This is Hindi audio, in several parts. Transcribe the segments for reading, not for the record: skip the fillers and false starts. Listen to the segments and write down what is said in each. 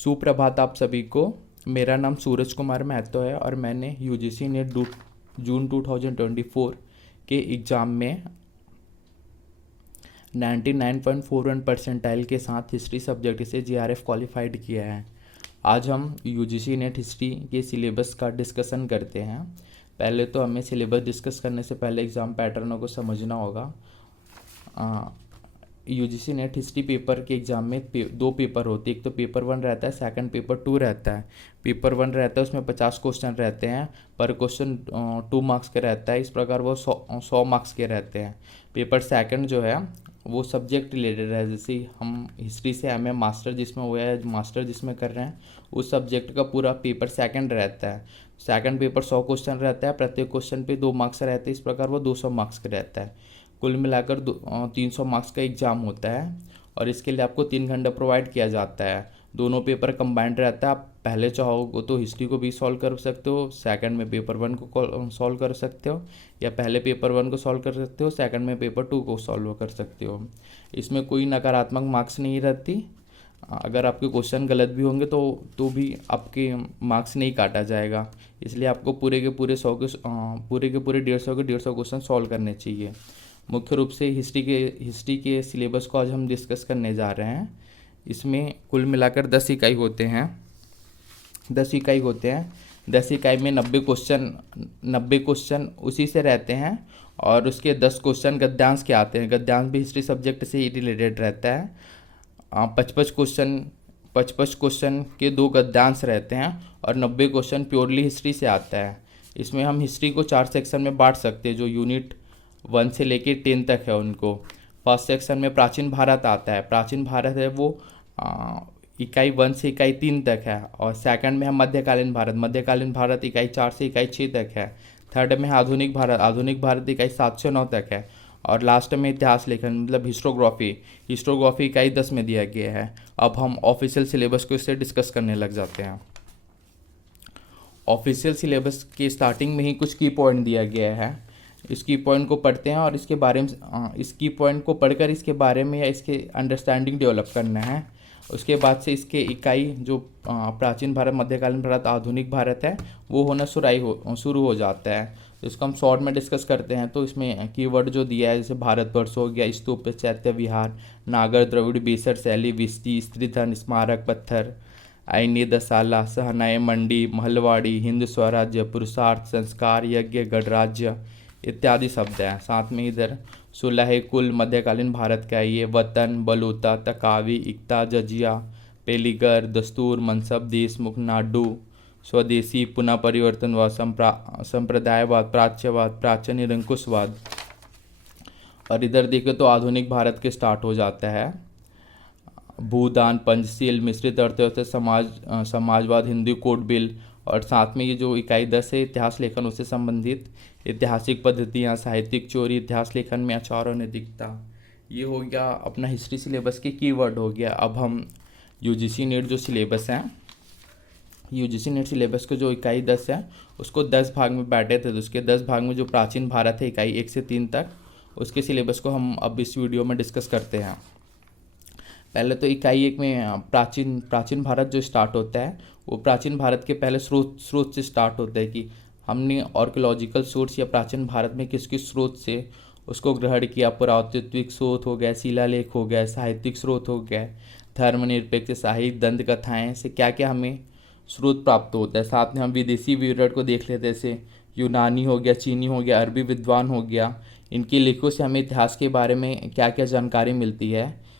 सुप्रभात आप सभी को। मेरा नाम सूरज कुमार महतो है और मैंने यूजीसी नेट जून 2024 के एग्ज़ाम में 99.41 परसेंटाइल के साथ हिस्ट्री सब्जेक्ट से जीआरएफ क्वालिफाइड किया है। आज हम यूजीसी नेट हिस्ट्री के सिलेबस का डिस्कशन करते हैं। पहले तो हमें सिलेबस डिस्कस करने से पहले एग्ज़ाम पैटर्नों को समझना होगा। यूजीसी नेट हिस्ट्री पेपर के एग्ज़ाम में दो पेपर होते हैं। एक तो पेपर 1 रहता है, सेकंड पेपर 2 रहता है। पेपर 1 रहता है, उसमें 50 क्वेश्चन रहते हैं, पर क्वेश्चन 2 मार्क्स के रहता है। इस प्रकार वो 100 मार्क्स के रहते हैं। पेपर सेकंड जो है वो सब्जेक्ट रिलेटेड है। जैसे हम हिस्ट्री से एमए मास्टर जिसमें हुआ है, मास्टर जिसमें कर रहे हैं, उस सब्जेक्ट का पूरा पेपर सेकंड रहता है। सेकंड पेपर 100 क्वेश्चन रहता है, प्रत्येक क्वेश्चन पे 2 मार्क्स रहते हैं। इस प्रकार वो 200 मार्क्स का रहता है। कुल मिलाकर 300 मार्क्स का एग्ज़ाम होता है और इसके लिए आपको 3 घंटा प्रोवाइड किया जाता है। दोनों पेपर कंबाइंड रहता है। आप पहले चाहो तो हिस्ट्री को भी सॉल्व कर सकते हो, सेकंड में पेपर 1 को सॉल्व कर सकते हो, या पहले पेपर 1 को सॉल्व कर सकते हो, सेकंड में पेपर 2 को सॉल्व कर सकते हो। इसमें कोई नकारात्मक मार्क्स नहीं रहती। अगर आपके क्वेश्चन गलत भी होंगे तो भी आपके मार्क्स नहीं काटा जाएगा। इसलिए आपको पूरे के पूरे 150 क्वेश्चन सॉल्व करने चाहिए। मुख्य रूप से हिस्ट्री के सिलेबस को आज हम डिस्कस करने जा रहे हैं। इसमें कुल मिलाकर 10 इकाई होते हैं। 10 इकाई में 90 क्वेश्चन उसी से रहते हैं और उसके 10 क्वेश्चन गद्यांश के आते हैं। गद्यांश भी हिस्ट्री सब्जेक्ट से ही रिलेटेड रहता है। 55 क्वेश्चन के 2 गद्यांश रहते हैं और 90 क्वेश्चन प्योरली हिस्ट्री से आता है। इसमें हम हिस्ट्री को 4 सेक्शन में बांट सकते हैं, जो यूनिट 1 से लेके 10 तक है उनको। फर्स्ट सेक्शन में प्राचीन भारत आता है। प्राचीन भारत है वो इकाई 1 से इकाई 3 तक है। और सेकंड में है मध्यकालीन भारत इकाई 4 से इकाई 6 तक है। थर्ड में है आधुनिक भारत इकाई 7 से 9 तक है। और लास्ट में इतिहास लेखन मतलब हिस्टोग्राफी इकाई 10 में दिया गया है। अब हम ऑफिशियल सिलेबस को इससे डिस्कस करने लग जाते हैं। ऑफिशियल सिलेबस के स्टार्टिंग में ही कुछ की पॉइंट दिया गया है। इस की पॉइंट को पढ़ते हैं और इसके बारे में इस की पॉइंट को पढ़कर इसके बारे में या इसके अंडरस्टैंडिंग डेवलप करना है। उसके बाद से इसके इकाई जो प्राचीन भारत, मध्यकालीन भारत, आधुनिक भारत है, वो होना शुरू हो जाता है। तो इसको हम शॉर्ट में डिस्कस करते हैं। तो इसमें कीवर्ड जो दिया है, जैसे भारतवर्ष हो गया, स्तूप, चैत्य विहार, नागर, द्रविड़, बेसर शैली, विस्ती, स्त्री धन, स्मारक, पत्थर, आईनी, दसाला, सहनाए, मंडी, महलवाड़ी, हिंद स्वराज्य, पुरुषार्थ, संस्कार, यज्ञ, गणराज्य इत्यादि शब्द हैं। साथ में इधर सुलह, कुल, मध्यकालीन भारत का ये, वतन, बलूता, तकावी, इक्ता, जजिया, पेलिगर, दस्तूर, मनसब, देशमुख, नाडू, स्वदेशी, पुनः परिवर्तनवाद, संप्रदायवाद, प्राच्यवाद, प्राच्य निरंकुशवाद। और इधर देखें तो आधुनिक भारत के स्टार्ट हो जाता है। भूदान, पंचशील, मिश्रित अर्थव्यवस्था, समाजवाद, हिंदू कोड बिल। और साथ में ये जो इकाई 10 है, इतिहास लेखन, उससे संबंधित ऐतिहासिक पद्धतियाँ, साहित्यिक चोरी, इतिहास लेखन में आचार और नैतिकता। ये हो गया अपना हिस्ट्री सिलेबस के कीवर्ड हो गया। अब हम यूजीसी नेट जो सिलेबस है, यूजीसी नेट सिलेबस को जो इकाई 10 है उसको 10 भाग में बांटे थे। तो उसके 10 भाग में जो प्राचीन भारत है इकाई 1 से 3 तक, उसके सिलेबस को हम अब इस वीडियो में डिस्कस करते हैं। पहले तो इकाई 1 में प्राचीन भारत जो स्टार्ट होता है, वो प्राचीन भारत के पहले स्रोत से स्टार्ट होता है कि हमने आर्कियोलॉजिकल सोर्स या प्राचीन भारत में किस किस स्रोत से उसको ग्रहण किया। पुरातात्विक स्रोत हो गया, शिलालेख हो गया, साहित्यिक स्रोत हो गया, धर्मनिरपेक्ष, साहित्य, दंत कथाएँ से क्या क्या हमें स्रोत प्राप्त होता है। साथ में हम विदेशी विवरण को देख लेते हैं, जैसे यूनानी हो गया, चीनी हो गया, अरबी विद्वान हो गया। इनके लेखों से हमें इतिहास के बारे में क्या क्या जानकारी मिलती है,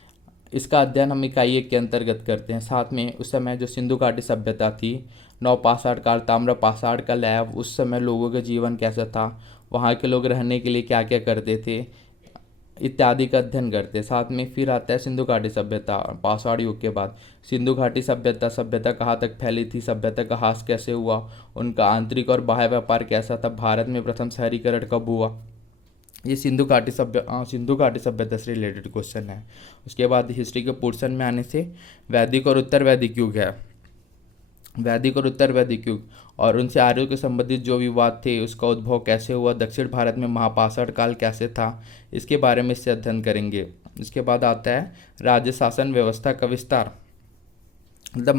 इसका अध्ययन हम इकाई 1 के अंतर्गत करते हैं। साथ में उस समय जो सिंधु घाटी सभ्यता थी, नवपाषाण काल, ताम्र पाषाण काल आया, उस समय लोगों का जीवन कैसा था, वहाँ के लोग रहने के लिए क्या क्या करते थे इत्यादि का अध्ययन करते हैं। साथ में फिर आता है सिंधु घाटी सभ्यता। पाषाण युग के बाद सिंधु घाटी सभ्यता कहाँ तक फैली थी, सभ्यता का ह्रास कैसे हुआ, उनका आंतरिक और बाह्य व्यापार कैसा था, भारत में प्रथम शहरीकरण कब हुआ। ये सिंधु घाटी सभ्यता से रिलेटेड क्वेश्चन है। उसके बाद हिस्ट्री के पोर्शन में आने से वैदिक और उत्तर वैदिक युग है। वैदिक और उत्तर वैदिक युग और उनसे आर्यों के संबंधित जो विवाद थे, उसका उद्भव कैसे हुआ, दक्षिण भारत में महापाषाण काल कैसे था, इसके बारे में इससे अध्ययन करेंगे। इसके बाद आता है राज्य शासन व्यवस्था का विस्तार। मतलब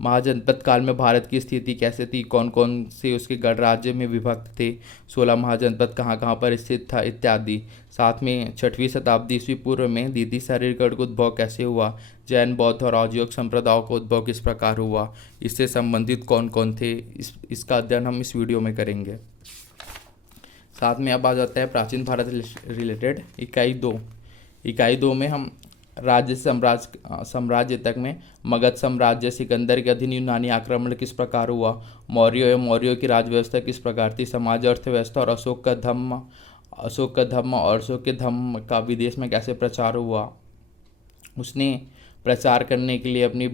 महाजनपद काल में भारत की स्थिति कैसे थी, कौन कौन से उसके गढ़ राज्य में विभक्त थे, 16 महाजनपद कहाँ कहाँ पर स्थित था इत्यादि। साथ में 6वीं शताब्दी ईस्वी पूर्व में दीदी शरीरगढ़ का उद्भव कैसे हुआ, जैन बौद्ध और राजयोग संप्रदायों का उद्भव किस प्रकार हुआ, इससे संबंधित कौन कौन थे, इसका अध्ययन हम इस वीडियो में करेंगे। साथ में अब आ जाता है प्राचीन भारत रिलेटेड इकाई 2 में हम राज्य साम्राज्य तक में मगध साम्राज्य, सिकंदर के अधीन यूनानी आक्रमण किस प्रकार हुआ, मौर्यों की राजव्यवस्था किस प्रकार थी, समाज अर्थव्यवस्था और अशोक के धम्म का विदेश में कैसे प्रचार हुआ, उसने प्रचार करने के लिए अपनी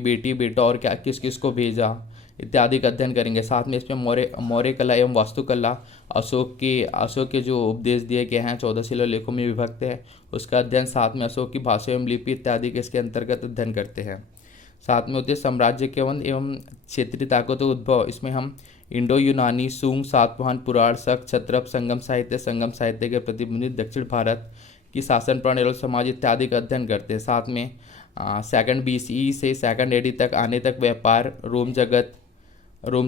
बेटी बेटा और क्या किस किस को भेजा इत्यादि का अध्ययन करेंगे। साथ में इसमें मौर्य कला एवं वास्तुकला, अशोक के जो उपदेश दिए गए हैं 14 शिलालेखों में विभक्त है, उसका अध्ययन, साथ में अशोक की भाषा एवं लिपि इत्यादि के इसके अंतर्गत अध्ययन करते हैं। साथ में होते साम्राज्य के एवं क्षेत्रीय ताकतों का उद्भव, इसमें हम इंडो यूनानी, सूंग, सातवाहन, पुराण, शक, क्षत्रप, संगम साहित्य के प्रतिबंधित दक्षिण भारत की शासन प्रणाली और समाज इत्यादि का अध्ययन करते हैं। साथ में 2nd BCE से 2nd AD तक आने तक व्यापार, रोम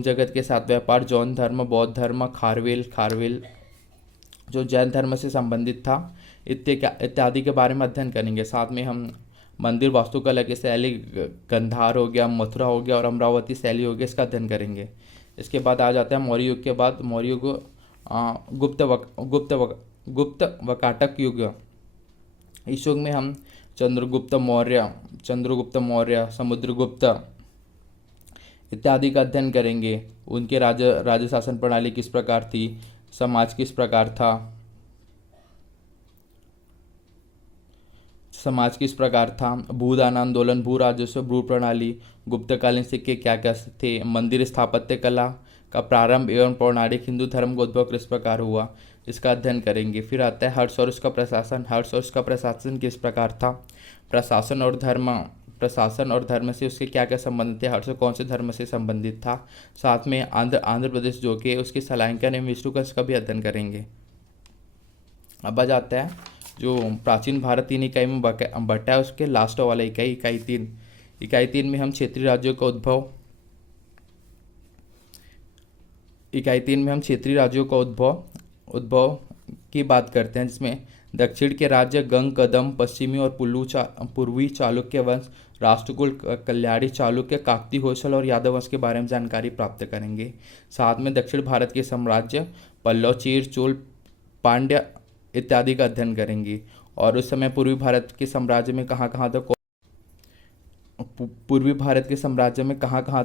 जगत के साथ व्यापार, जौन धर्म, बौद्ध धर्म, खारवेल जो जैन धर्म से संबंधित था इत्यादि के बारे में अध्ययन करेंगे। साथ में हम मंदिर वास्तुकला की शैली, गंधार हो गया, मथुरा हो गया और अमरावती शैली हो गया, इसका अध्ययन करेंगे। इसके बाद आ जाता है मौर्य युग के बाद मौर्य युग, गुप्त वकाटक युग। इस युग में हम चंद्रगुप्त मौर्य, समुद्रगुप्त इत्यादि का अध्ययन करेंगे। उनके राज्य शासन प्रणाली किस प्रकार थी, समाज किस प्रकार था, भूदान आंदोलन, भू राजस्व, भू प्रणाली, गुप्तकालीन सिक्के क्या क्या थे, मंदिर स्थापत्य कला का प्रारंभ एवं पौराणिक हिंदू धर्म का उद्भव किस प्रकार हुआ, इसका अध्ययन करेंगे। फिर आता है हर्ष और उसका प्रशासन किस प्रकार था, प्रशासन और धर्म से उसके क्या क्या संबंध थे, हर्ष कौन से धर्म से संबंधित था। साथ में आंध्र प्रदेश जो कि उसकी सलायंकन एवं विष्णुकश का भी अध्ययन करेंगे। अब आ जाता है जो प्राचीन भारत 3 इकाई में बटा है, उसके लास्ट वाला इकाई 3 में हम क्षेत्रीय राज्यों का उद्भव की बात करते हैं, जिसमें दक्षिण के राज्य गंग, कदम, पश्चिमी और पूर्वी चालुक्य वंश, राष्ट्रकूट, कल्याणी, चालुक्य, काकती, होयसल और यादव वंश के बारे में जानकारी प्राप्त करेंगे। साथ में दक्षिण भारत के साम्राज्य पल्लव, चीर, चोल, पांड्य इत्यादि का अध्ययन करेंगे। और उस समय पूर्वी भारत के साम्राज्य में कहाँ कहाँ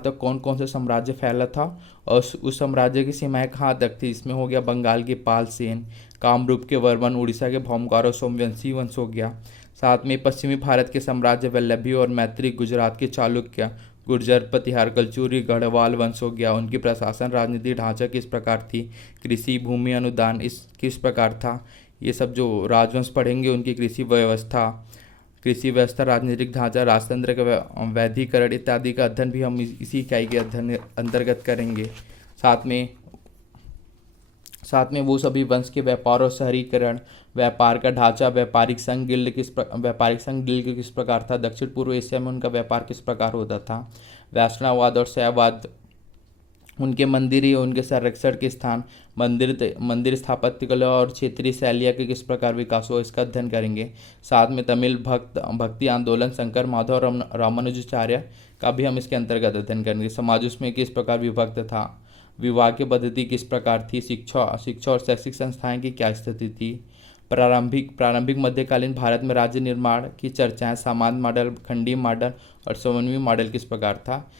तक कौन कौन सा साम्राज्य फैला था और उस साम्राज्य की सीमाएं कहाँ तक थी। इसमें हो गया बंगाल के पाल सेन, कामरूप के वर्मन, उड़ीसा के भौमकार और सोमवंशी वंश हो गया। साथ में पश्चिमी भारत के साम्राज्य वल्लभी और मैत्री, गुजरात के चालुक्य, गुर्जर, प्रतिहार, कलचुरी, गढ़वाल वंश हो गया। उनकी प्रशासन, राजनीति ढांचा किस प्रकार थी, कृषि, भूमि अनुदान किस प्रकार था, ये सब जो राजवंश पढ़ेंगे उनकी कृषि व्यवस्था, राजनीतिक ढांचा, राजतंत्र का वैधिकरण इत्यादि का अध्ययन भी हम इसी इकाई के अध्ययन अंतर्गत करेंगे। साथ में वो सभी वंश के व्यापार और शहरीकरण, व्यापार का ढांचा, व्यापारिक संघ गिल्ड किस प्रकार था, दक्षिण पूर्व एशिया में उनका व्यापार किस प्रकार होता था, वैष्णववाद और शैववाद, उनके मंदिर उनके संरक्षण के स्थान, मंदिर स्थापत्य कला और क्षेत्रीय शैलियाँ के किस प्रकार विकास हुआ, इसका अध्ययन करेंगे। साथ में तमिल भक्ति आंदोलन, शंकर माधव और रामानुजाचार्य का भी हम इसके अंतर्गत अध्ययन करेंगे। समाज उसमें किस प्रकार विभक्त था, विवाह की पद्धति किस प्रकार थी, शिक्षा और शैक्षिक संस्थाएं की क्या स्थिति थी, प्रारंभिक मध्यकालीन भारत में राज्य निर्माण की चर्चाएं, सामान्य मॉडल, खंडी मॉडल और समन्वय मॉडल किस प्रकार था।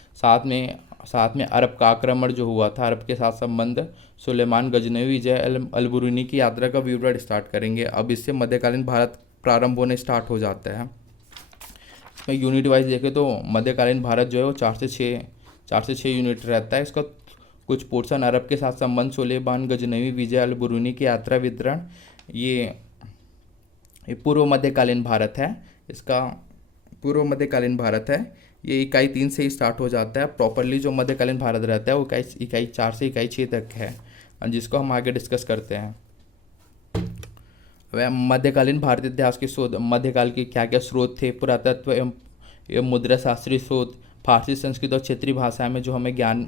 साथ में अरब का आक्रमण जो हुआ था, अरब के साथ संबंध, सुलेमान, गजनवी, विजय, अलबरूनी की यात्रा का विवरण स्टार्ट करेंगे। अब इससे मध्यकालीन भारत प्रारंभ होने स्टार्ट हो जाता है। इसमें यूनिट वाइज देखें तो मध्यकालीन भारत जो है वो 4 से 6 यूनिट रहता है। इसका कुछ पोर्शन अरब के साथ संबंध, सुलेमान, गजनवी, विजय, अलबरूनी की यात्रा विवरण, ये पूर्व मध्यकालीन भारत है। इसका पूर्व मध्यकालीन भारत है, ये इकाई 3 से ही स्टार्ट हो जाता है। प्रॉपरली जो मध्यकालीन भारत रहता है वो इकाई 4 से इकाई 6 तक है, जिसको हम आगे डिस्कस करते हैं। वह मध्यकालीन भारतीय इतिहास के शोध, मध्यकाल के क्या क्या स्रोत थे, पुरातत्व एवं मुद्रा शास्त्रीय शोध, फारसी, संस्कृत और क्षेत्रीय भाषा में जो हमें ज्ञान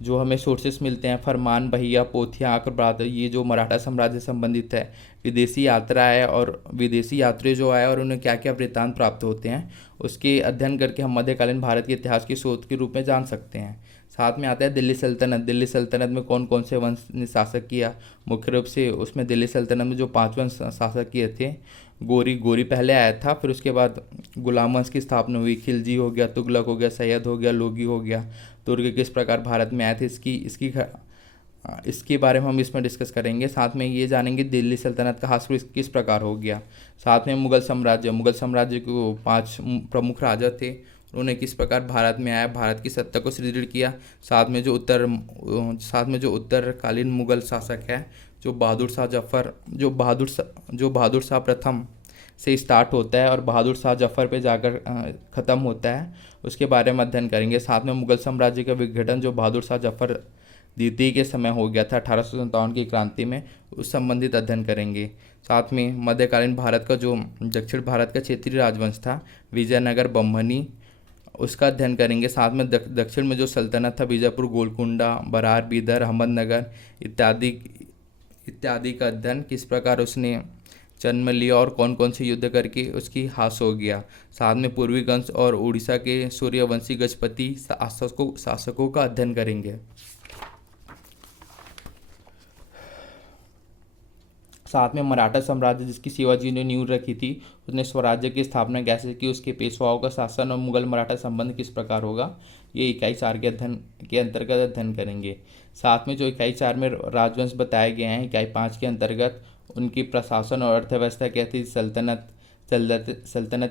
जो हमें सोर्सेस मिलते हैं, फरमान, बहिया, पोथिया, आक्र, ये जो मराठा साम्राज्य से संबंधित है। विदेशी यात्रा है और विदेशी यात्री जो आए और उन्हें क्या क्या वृत्तांत प्राप्त होते हैं, उसके अध्ययन करके हम मध्यकालीन भारत के इतिहास की शोध के रूप में जान सकते हैं। साथ में आता है दिल्ली सल्तनत। दिल्ली सल्तनत में कौन कौन से वंश ने शासक किया? मुख्य रूप से उसमें दिल्ली सल्तनत में जो 5 वंश शासक किए थे, गोरी पहले आया था, फिर उसके बाद गुलाम वंश की स्थापना हुई। खिलजी हो गया, तुगलक हो गया, सैयद हो गया, लोगी हो गया। तुर्क किस प्रकार भारत में आए थे, इसके बारे में हम इसमें डिस्कस करेंगे। साथ में ये जानेंगे दिल्ली सल्तनत का ह्रास किस प्रकार हो गया। साथ में मुगल साम्राज्य के 5 प्रमुख राजा थे, उन्होंने किस प्रकार भारत में आया, भारत की सत्ता को सुदृढ़ किया। साथ में जो उत्तरकालीन मुगल शासक है, जो बहादुर शाह प्रथम से स्टार्ट होता है और बहादुर शाह जफर पे जाकर ख़त्म होता है, उसके बारे में अध्ययन करेंगे। साथ में मुगल साम्राज्य का विघटन जो बहादुर शाह जफर द्वितीय के समय हो गया था 1857 की क्रांति में, उस संबंधित अध्ययन करेंगे। साथ में मध्यकालीन भारत का जो दक्षिण भारत का क्षेत्रीय राजवंश था, विजयनगर, बम्हनी, उसका अध्ययन करेंगे। साथ में दक्षिण में जो सल्तनत था, बीजापुर, गोलकुंडा, बरार, बीदर, अहमदनगर इत्यादि का अध्ययन, किस प्रकार उसने जन्म लिया और कौन कौन से युद्ध करके उसकी ह्रास हो गया। साथ में पूर्वी गंज और उड़ीसा के सूर्यवंशी गजपति शासकों का अध्ययन करेंगे। साथ में मराठा साम्राज्य जिसकी शिवाजी ने नींव रखी थी, उसने स्वराज्य की स्थापना कैसे की, उसके पेशवाओं का शासन और मुगल मराठा संबंध किस प्रकार होगा, ये इकाई 4 के अंतर्गत अध्ययन करेंगे। साथ में जो इकाई 4 में राजवंश बताए गए हैं, इकाई 5 के अंतर्गत उनकी प्रशासन और अर्थव्यवस्था क्या थी। सल्तनत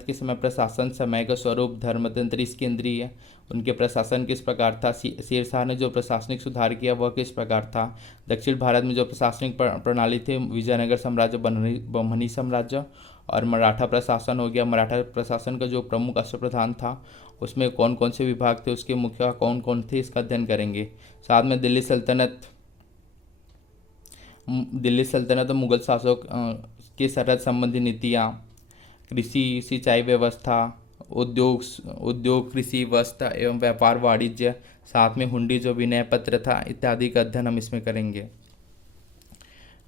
के समय प्रशासन, समय का स्वरूप, धर्मतंत्र इसके केंद्रीय, उनके प्रशासन किस प्रकार था। शेरशाह ने जो प्रशासनिक सुधार किया वह किस प्रकार था। दक्षिण भारत में जो प्रशासनिक प्रणाली थी, विजयनगर साम्राज्य, बम्हनी साम्राज्य और मराठा प्रशासन हो गया। मराठा प्रशासन का जो प्रमुख अश्वप्रधान था, उसमें कौन कौन से विभाग थे, उसके मुखिया कौन कौन थे, इसका अध्ययन करेंगे। साथ में दिल्ली सल्तनत और मुगल शासक के सरहद संबंधी नीतियाँ, कृषि सिंचाई व्यवस्था, उद्योग कृषि व्यवस्था एवं व्यापार वाणिज्य, साथ में हुंडी जो विनय पत्र था, इत्यादि का अध्ययन हम इसमें करेंगे।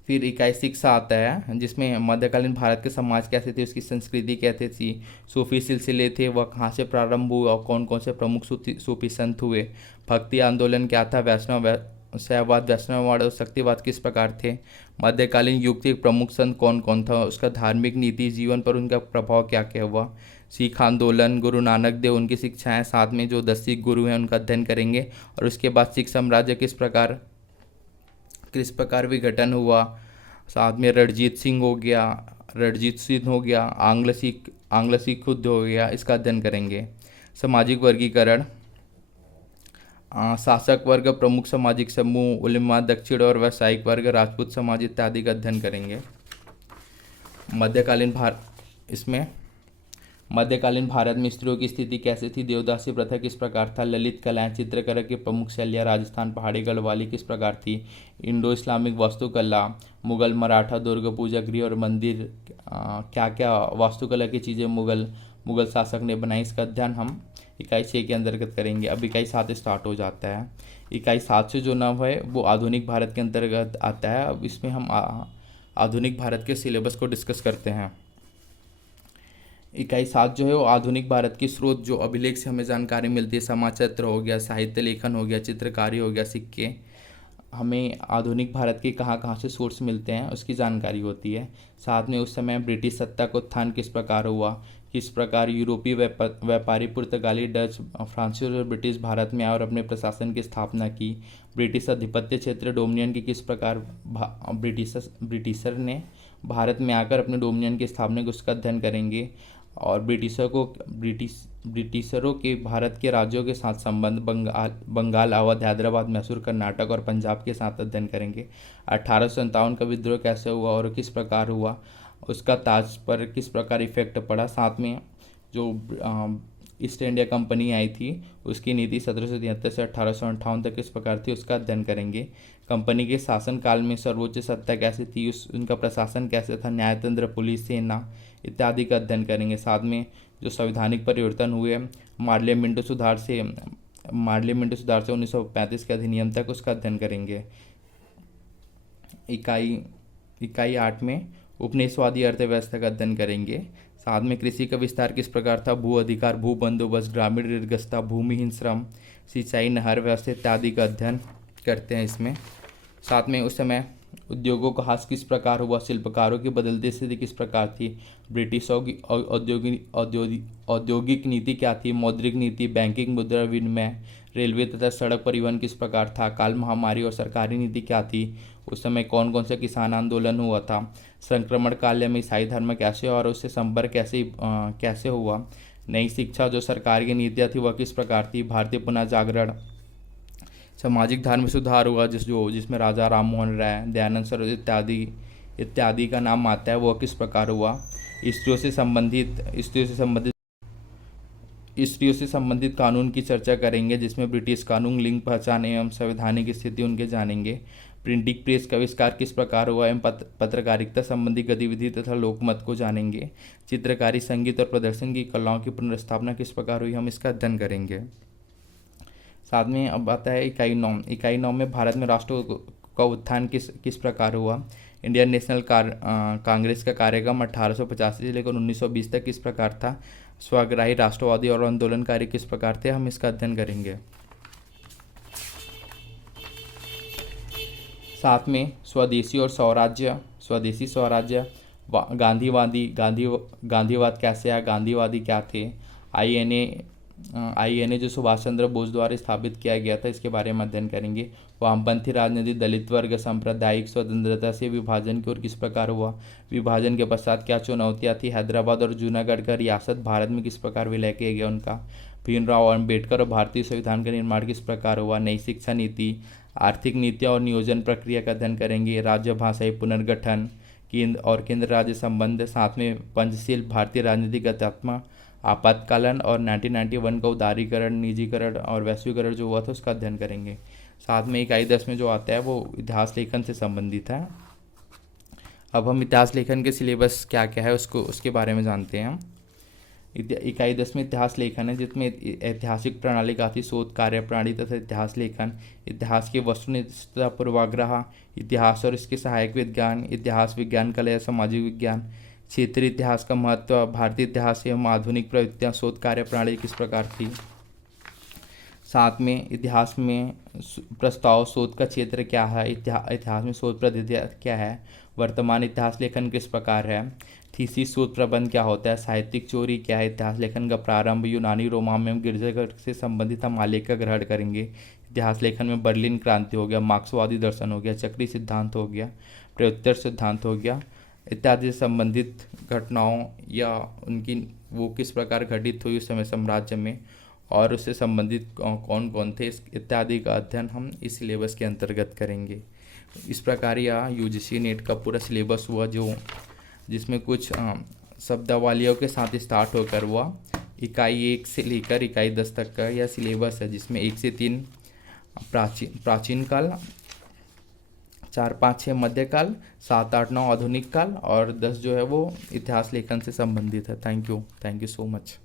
फिर इकाई 6 आता है, जिसमें मध्यकालीन भारत के समाज कैसे थे, उसकी संस्कृति कैसे थी, सूफी सिलसिले थे वह कहाँ से प्रारंभ हुए और कौन कौन से प्रमुख सूफी संत हुए। भक्ति आंदोलन क्या था, शैववाद, वैष्णववाद और शक्तिवाद किस प्रकार थे। मध्यकालीन युग के प्रमुख संत कौन कौन था, उसका धार्मिक नीति जीवन पर उनका प्रभाव क्या क्या हुआ। सिख आंदोलन, गुरु नानक देव, उनकी शिक्षाएं, साथ में जो 10 सिख गुरु हैं उनका अध्ययन करेंगे। और उसके बाद सिख साम्राज्य किस प्रकार विघटन हुआ। साथ में रणजीत सिंह हो गया, आंग्ल सिख युद्ध हो गया, इसका अध्ययन करेंगे। सामाजिक वर्गीकरण, शासक वर्ग, प्रमुख सामाजिक समूह, उलेमा, दक्षिण और व्यावसायिक वर्ग, राजपूत समाज इत्यादि का अध्ययन करेंगे। मध्यकालीन भारत में स्त्रियों की स्थिति कैसे थी, देवदासी प्रथा किस प्रकार था, ललित कलाएं, चित्रकला की प्रमुख शैलियाँ, राजस्थान पहाड़ी गढ़वाली किस प्रकार थी, इंडो इस्लामिक वास्तुकला, मुगल मराठा दुर्ग पूजा गृह और मंदिर, क्या क्या वास्तुकला की चीज़ें मुगल शासक ने बनाई, इसका अध्ययन हम इकाई 6 के अंतर्गत करेंगे। अब इकाई 7 स्टार्ट हो जाता है। इकाई 7 से जो नव है वो आधुनिक भारत के अंतर्गत आता है। अब इसमें हम आधुनिक भारत के सिलेबस को डिस्कस करते हैं। इकाई 7 जो है वो आधुनिक भारत की स्रोत, जो अभिलेख से हमें जानकारी मिलती है, समाचार हो गया, साहित्य लेखन हो गया, चित्रकारी हो गया, सिक्के, हमें आधुनिक भारत के कहाँ से सोर्स मिलते हैं उसकी जानकारी होती है। साथ में उस समय ब्रिटिश सत्ता का उत्थान किस प्रकार हुआ, किस प्रकार यूरोपीय व्यापारी, पुर्तगाली, डच, फ्रांसीसी और ब्रिटिश भारत में आए और अपने प्रशासन की स्थापना की। ब्रिटिश आधिपत्य क्षेत्र डोमिनियन की किस प्रकार ब्रिटिशर ने भारत में आकर अपने डोमिनियन की स्थापना की, उसका अध्ययन करेंगे। और ब्रिटिशरों के भारत के राज्यों के साथ संबंध, बंगाल, अवध, हैदराबाद, मैसूर, कर्नाटक और पंजाब के साथ अध्ययन करेंगे। 1857 का विद्रोह कैसे हुआ और किस प्रकार हुआ, उसका ताज पर किस प्रकार इफेक्ट पड़ा। साथ में जो ईस्ट इंडिया कंपनी आई थी उसकी नीति 1773 से 1858 तक किस प्रकार थी, उसका अध्ययन करेंगे। कंपनी के शासनकाल में सर्वोच्च सत्ता कैसी थी, उनका प्रशासन कैसे था, न्यायतंत्र, पुलिस, सेना इत्यादि का अध्ययन करेंगे। साथ में जो संवैधानिक परिवर्तन हुए मार्लिया-मिंटो सुधार से 1935 के अधिनियम तक, उसका अध्ययन करेंगे। इकाई 8 में उपनिवेशवादी अर्थव्यवस्था का अध्ययन करेंगे। साथ में कृषि का विस्तार किस प्रकार था, भू अधिकार, भू बंदोबस्त, ग्रामीण निर्गस्ता, भूमिहीन श्रम, सिंचाई, नहर व्यवस्था इत्यादि का अध्ययन करते हैं इसमें। साथ में उस समय उद्योगों का ह्रास किस प्रकार हुआ, शिल्पकारों की बदलती स्थिति किस प्रकार थी, ब्रिटिशों की औद्योगिक नीति क्या थी, मौद्रिक नीति, बैंकिंग, मुद्रा विनिमय, रेलवे तथा सड़क परिवहन किस प्रकार था, काल महामारी और सरकारी नीति क्या थी, उस समय कौन कौन से किसान आंदोलन हुआ था, संक्रमण काल में ईसाई धर्म कैसे और उससे संपर्क कैसे हुआ, नई शिक्षा जो सरकार की नीतियाँ थी वह किस प्रकार थी, भारतीय पुनः जागरण, सामाजिक धार्मिक सुधार हुआ जिसमें राजा राम मोहन राय, दयानंद सरस्वती इत्यादि का नाम आता है, वह किस प्रकार हुआ। स्त्रियों से संबंधित कानून की चर्चा करेंगे, जिसमें ब्रिटिश कानून, लिंग पहचान एवं संवैधानिक स्थिति उनके जानेंगे। प्रिंटिंग प्रेस का आविष्कार किस प्रकार हुआ एवं पत्रकारिता संबंधी गतिविधि तथा लोकमत को जानेंगे। चित्रकारी, संगीत और प्रदर्शन की कलाओं की पुनर्स्थापना किस प्रकार हुई, हम इसका अध्ययन करेंगे। साथ में अब आता है इकाई 9 में भारत में राष्ट्र का उत्थान किस प्रकार हुआ, इंडियन नेशनल कांग्रेस का कार्यक्रम 1885 से लेकर 1920 तक किस प्रकार था, स्वग्राही, राष्ट्रवादी और आंदोलनकारी किस प्रकार थे, हम इसका अध्ययन करेंगे। साथ में स्वदेशी और स्वराज्य, स्वदेशी स्वराज्य, गांधीवाद कैसे आया, गांधीवादी क्या थे, आईएनए जो सुभाष चंद्र बोस द्वारा स्थापित किया गया था, इसके बारे में अध्ययन करेंगे। वामपंथी राजनीति, दलित वर्ग, सांप्रदायिक स्वतंत्रता से विभाजन की ओर किस प्रकार हुआ, विभाजन के पश्चात क्या चुनौतियाँ थी, हैदराबाद और जूनागढ़ का रियासत भारत में किस प्रकार विलय किया गया उनका, भीमराव अम्बेडकर और भारतीय संविधान का निर्माण किस प्रकार हुआ, नई शिक्षा नीति, आर्थिक नीतियाँ और नियोजन प्रक्रिया का अध्ययन करेंगे। राज्य भाषाई पुनर्गठन, केंद्र राज्य संबंध, साथ में पंचशील, भारतीय राजनीतिक अध्यात्म, आपातकालन और 1991 का उदारीकरण, निजीकरण और वैश्वीकरण जो हुआ था उसका अध्ययन करेंगे। साथ में इकाई 10 में जो आता है वो इतिहास लेखन से संबंधित है। अब हम इतिहास लेखन के सिलेबस क्या क्या है उसके बारे में जानते हैं। इकाई 10 में इतिहास लेखन है, जिसमें ऐतिहासिक प्रणाली का थी, शोध कार्य प्रणाली तथा इतिहास लेखन, इतिहास की वस्तुनिष्ठता, पूर्वाग्रह, इतिहास और इसके सहायक विज्ञान, इतिहास विज्ञान, कला या सामाजिक विज्ञान, क्षेत्रीय इतिहास का महत्व, भारतीय इतिहास एवं आधुनिक प्रवृत्तियाँ, शोध कार्य प्रणाली किस प्रकार थी। साथ में इतिहास में प्रस्ताव, शोध का क्षेत्र क्या है, इतिहास में शोध पद्धतियाँ क्या है, वर्तमान इतिहास लेखन किस प्रकार है, थीसिस शोध प्रबंध क्या होता है, साहित्यिक चोरी क्या है, इतिहास लेखन का प्रारंभ, यूनानी, रोमाम एवं गिरजाघर से संबंधित हम आलेख का ग्रहण करेंगे। इतिहास लेखन में बर्लिन क्रांति हो गया, मार्क्सवादी दर्शन हो गया, चक्री सिद्धांत हो गया, प्रत्युत्तर सिद्धांत हो गया, इत्यादि से संबंधित घटनाओं या उनकी वो किस प्रकार घटित हुई उस समय साम्राज्य में और उससे संबंधित कौन कौन थे इत्यादि का अध्ययन हम इस सिलेबस के अंतर्गत करेंगे। इस प्रकार यह यूजीसी नेट का पूरा सिलेबस हुआ जिसमें कुछ शब्दावलियों के साथ स्टार्ट होकर हुआ। इकाई 1 से लेकर इकाई 10 तक का यह सिलेबस है, जिसमें 1 से 3 प्राचीन काल, 4, 5, 6 मध्यकाल, 7, 8, 9 आधुनिक काल और 10 जो है वो इतिहास लेखन से संबंधित है। Thank you so much.